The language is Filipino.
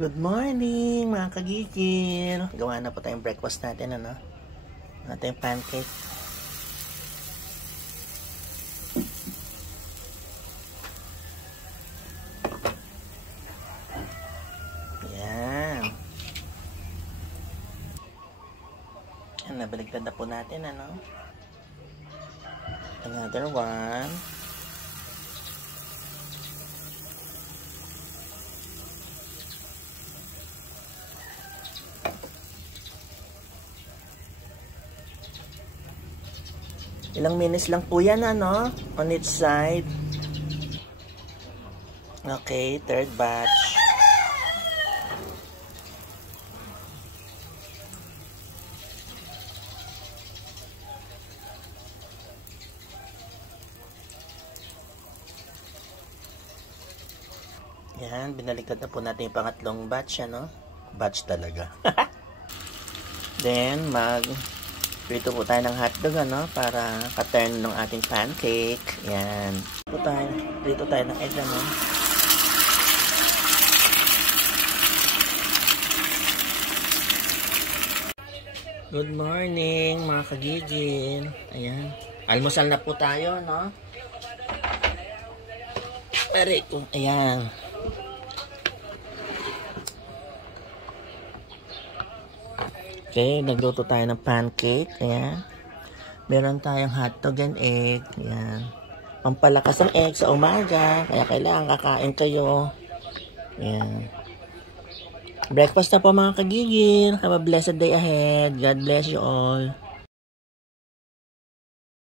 Good morning mga kagigil. Gawa na po tayong breakfast natin, ano? Natin pancake. Yan. Yan, nabaligtad na po natin, ano? Another one. Ilang minutes lang po yan, ano? On each side. Okay, third batch. Yan, binaligtad na po natin yung pangatlong batch, ano? Batch talaga. Then, prito po tayo ng hotdog, ano, para ka-turn ng ating pancake. Yan. Prito tayo ng egg, ano. Good morning, mga kagigil. Ayan. Almusal na po tayo, no? Perito. Ayan. Okay, nagluto tayo ng pancake. Ayan. Meron tayong hotdog and egg. Ayan. Pampalakas ang egg sa umaga. Kaya kailangan kakain kayo. Ayan. Breakfast na po mga kagigil. Have a blessed day ahead. God bless you all.